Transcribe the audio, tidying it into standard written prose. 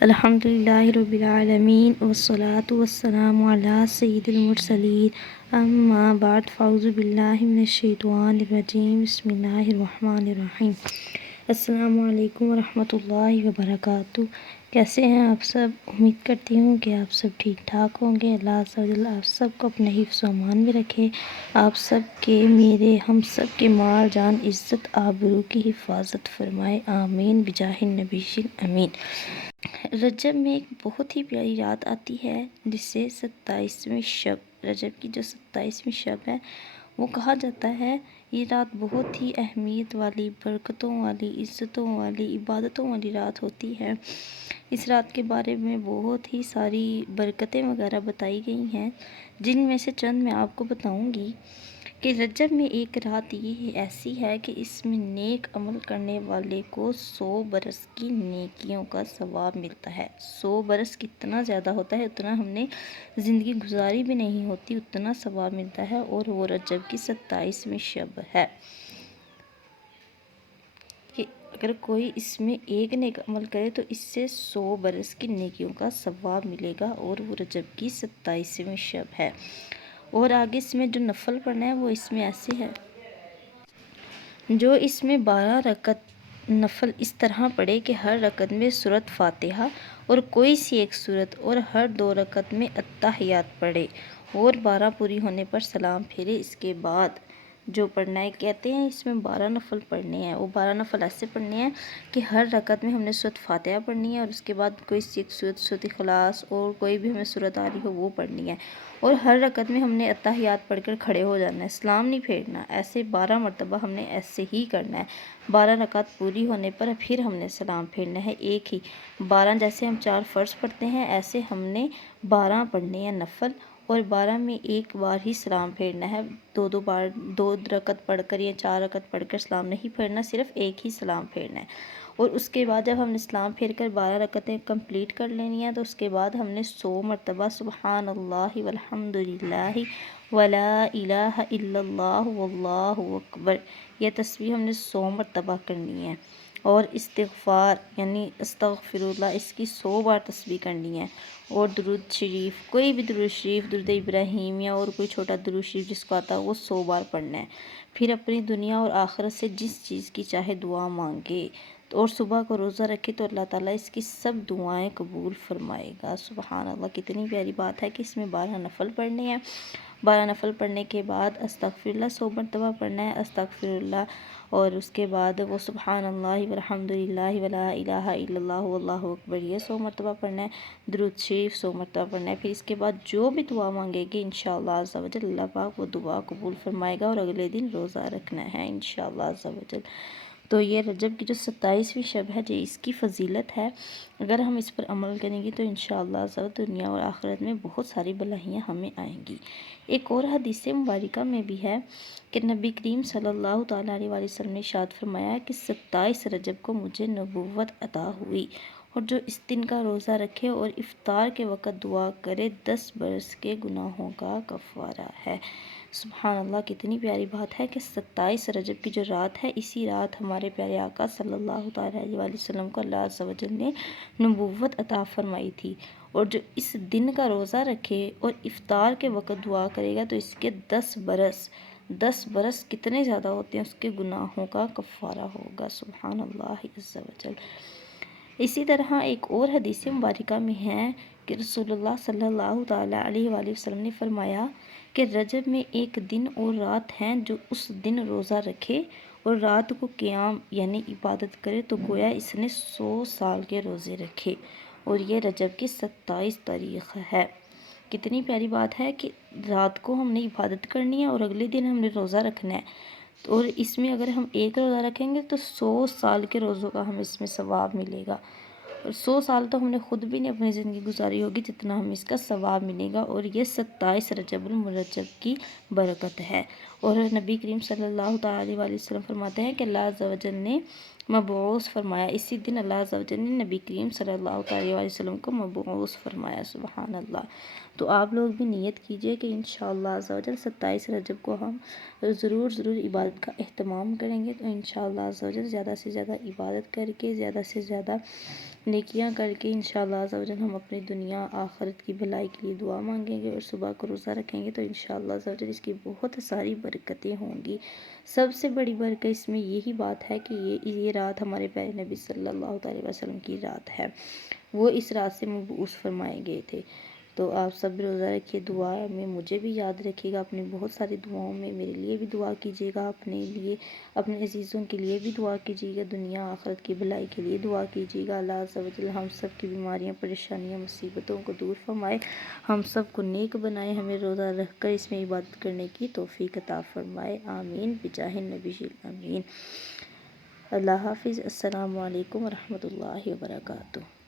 الحمدللہ رب العالمین والصلاة والسلام علی سید المرسلین اما بعد فاعوذ باللہ من الشیطان الرجیم بسم اللہ الرحمن الرحیم۔ السلام علیکم ورحمۃ اللہ وبرکاتہ۔ کیسے ہیں آپ سب؟ امید کرتی ہوں کہ آپ سب ٹھیک ٹھاک ہوں گے۔ اللہ عز و جل آپ سب کو اپنے حفظ و امان میں رکھے، آپ سب کے، میرے، ہم سب کے مال جان عزت آبرو کی حفاظت فرمائے، آمین بجاہ النبی امین۔ رجب میں ایک بہت ہی پیاری رات آتی ہے جسے 27ویں شب، رجب کی جو 27ویں شب ہے وہ کہا جاتا ہے۔ یہ رات بہت ہی اہمیت والی، برکتوں والی، عزتوں والی، عبادتوں والی رات ہوتی ہے۔ اس رات کے بارے میں بہت ہی ساری برکتیں وغیرہ بتائی گئی ہیں، جن میں سے چند میں آپ کو بتاؤں گی کہ رجب میں ایک رات یہ ایسی ہے کہ اس میں نیک عمل کرنے والے کو 100 برس کی نیکیوں کا ثواب ملتا ہے۔ 100 برس کتنا زیادہ ہوتا ہے، اتنا ہم نے زندگی گزاری بھی نہیں ہوتی، اتنا ثواب ملتا ہے، اور وہ رجب کی 27ویں شب ہے کہ اگر کوئی اس میں ایک نیک عمل کرے تو اس سے 100 برس کی نیکیوں کا ثواب ملے گا، اور وہ رجب کی 27ویں شب ہے۔ اور آگے اس میں جو نفل پڑھنا ہے وہ اس میں ایسے ہے، جو اس میں 12 رکعت نفل اس طرح پڑھے کہ ہر رکعت میں سورۃ فاتحہ اور کوئی سی ایک سورت، اور ہر 2 رکعت میں التحیات پڑھے، اور 12 پوری ہونے پر سلام پھیرے۔ اس کے بعد جو پڑھنا ہے، کہتے ہیں اس میں 12 نفل پڑھنے ہیں، وہ 12 نفل ایسے پڑھنے ہیں کہ ہر رکعت میں ہم نے سورۃ فاتحہ پڑھنی ہے، اور اس کے بعد کوئی سی ایک سورت، سورۃ اخلاص اور کوئی بھی ہمیں سورت آ رہی ہو وہ پڑھنی ہے، اور ہر رکعت میں ہم نے التحیات پڑھ کر کھڑے ہو جانا ہے، سلام نہیں پھیرنا۔ ایسے 12 مرتبہ ہم نے ایسے ہی کرنا ہے۔ 12 رکعت پوری ہونے پر پھر ہم نے سلام پھیرنا ہے، ایک ہی 12، جیسے ہم 4 فرض پڑھتے ہیں ایسے ہم نے 12 پڑھنے ہیں نفل، اور 12 میں ایک بار ہی سلام پھیرنا ہے، دو بار 2 رکعت پڑھ کر یا 4 رکعت پڑھ کر سلام نہیں پھیرنا، صرف ایک ہی سلام پھیرنا ہے۔ اور اس کے بعد جب ہم نے سلام پھیر کر 12 رکعتیں کمپلیٹ کر لینی ہیں تو اس کے بعد ہم نے 100 مرتبہ سبحان اللہ والحمد للہ ولا الہ الا اللہ واللہ اکبر، یہ تسبیح ہم نے 100 مرتبہ کرنی ہے، اور استغفار یعنی استغفر اللہ، اس کی 100 بار تسبیح کرنی ہے، اور درود شریف، کوئی بھی درود شریف، درود ابراہیم یا اور کوئی چھوٹا درود شریف جس کو آتا ہے وہ 100 بار پڑھنا ہے۔ پھر اپنی دنیا اور آخرت سے جس چیز کی چاہے دعا مانگے، اور صبح کو روزہ رکھے تو اللہ تعالیٰ اس کی سب دعائیں قبول فرمائے گا۔ سبحان اللہ، کتنی پیاری بات ہے کہ اس میں 12 نفل پڑھنے ہیں۔ 12 نفل پڑھنے کے بعد استغفر اللہ 100 مرتبہ پڑھنا ہے، استغفر اللہ، اور اس کے بعد وہ سبحان اللہ والحمد للہ ولا الہ الا اللہ واللہ اکبر، یہ 100 مرتبہ پڑھنا ہے، درود شریف 100 مرتبہ پڑھنا ہے۔ پھر اس کے بعد جو بھی دعا مانگے گی انشاءاللہ عز و جل اللہ پاک وہ دعا قبول فرمائے گا، اور اگلے دن روزہ رکھنا ہے انشاءاللہ عز و جل۔ تو یہ رجب کی جو 27ویں شب ہے، جو اس کی فضیلت ہے، اگر ہم اس پر عمل کریں گے تو انشاءاللہ عز و جل دنیا اور آخرت میں بہت ساری بھلائیاں ہمیں آئیں گی۔ ایک اور حدیث مبارکہ میں بھی ہے کہ نبی کریم صلی اللہ تعالیٰ علیہ وآلہ وسلم نے ارشاد فرمایا کہ 27 رجب کو مجھے نبوت عطا ہوئی، اور جو اس دن کا روزہ رکھے اور افطار کے وقت دعا کرے 10 برس کے گناہوں کا کفارہ ہے۔ سبحان اللہ، کتنی پیاری بات ہے کہ 27 رجب کی جو رات ہے، اسی رات ہمارے پیارے آقا صلی اللہ تعالیٰ علیہ وآلہ وسلم کو اللہ عز و جل نے نبوت عطا فرمائی تھی، اور جو اس دن کا روزہ رکھے اور افطار کے وقت دعا کرے گا تو اس کے 10 برس کتنے زیادہ ہوتے ہیں، اس کے گناہوں کا کفارہ ہوگا۔ سبحان اللہ عز و جل۔ اسی طرح ایک اور حدیث مبارکہ میں ہے کہ رسول اللہ صلی اللہ تعالیٰ علیہ وآلہ وسلم نے فرمایا کہ رجب میں ایک دن اور رات ہیں، جو اس دن روزہ رکھے اور رات کو قیام یعنی عبادت کرے تو گویا اس نے 100 سال کے روزے رکھے، اور یہ رجب کی 27 تاریخ ہے۔ کتنی پیاری بات ہے کہ رات کو ہم نے عبادت کرنی ہے اور اگلے دن ہم نے روزہ رکھنا ہے، اور اس میں اگر ہم ایک روزہ رکھیں گے تو 100 سال کے روزوں کا ہمیں اس میں ثواب ملے گا، اور 100 سال تو ہم نے خود بھی نہیں اپنی زندگی گزاری ہوگی جتنا ہمیں اس کا ثواب ملے گا، اور یہ 27 رجب المرجب کی برکت ہے۔ اور نبی کریم صلی اللہ تعالی علیہ وسلم فرماتے ہیں کہ اللہ عز و جل نے مبعوث فرمایا، اسی دن اللہ عز و جل نے نبی کریم صلی اللہ تعالی علیہ وسلم کو مبعوث فرمایا، سبحان اللہ۔ تو آپ لوگ بھی نیت کیجئے کہ انشاءاللہ عز و جل 27 رجب کو ہم ضرور عبادت کا اہتمام کریں گے، تو انشاءاللہ عز و جل زیادہ سے زیادہ عبادت کر کے، زیادہ سے زیادہ نیکیاں کر کے انشاءاللہ عز و جل ہم اپنی دنیا آخرت کی بھلائی کے لیے دعا مانگیں گے، اور صبح کو روزہ رکھیں گے تو انشاءاللہ عز و جل اس کی بہت ساری برکتیں ہوں گی۔ سب سے بڑی برکت اس میں یہی بات ہے کہ یہ رات ہمارے پیارے نبی صلی اللہ علیہ وسلم کی رات ہے، وہ اس رات سے مبعوث فرمائے گئے تھے۔ تو آپ سب روزہ رکھیے، دعا میں مجھے بھی یاد رکھیے گا، اپنی بہت ساری دعاؤں میں میرے لیے بھی دعا کیجیے گا، اپنے لیے، اپنے عزیزوں کے لیے بھی دعا کیجیے گا، دنیا آخرت کی بھلائی کے لیے دعا کیجیے گا۔ اللہ عز و جل ہم سب کی بیماریاں، پریشانیاں، مصیبتوں کو دور فرمائے، ہم سب کو نیک بنائے، ہمیں روزہ رکھ کر اس میں عبادت کرنے کی توفیق عطا فرمائے، آمین بجاہ النبی الامین۔ اللہ حافظ، السلام علیکم ورحمۃ اللہ وبرکاتہ۔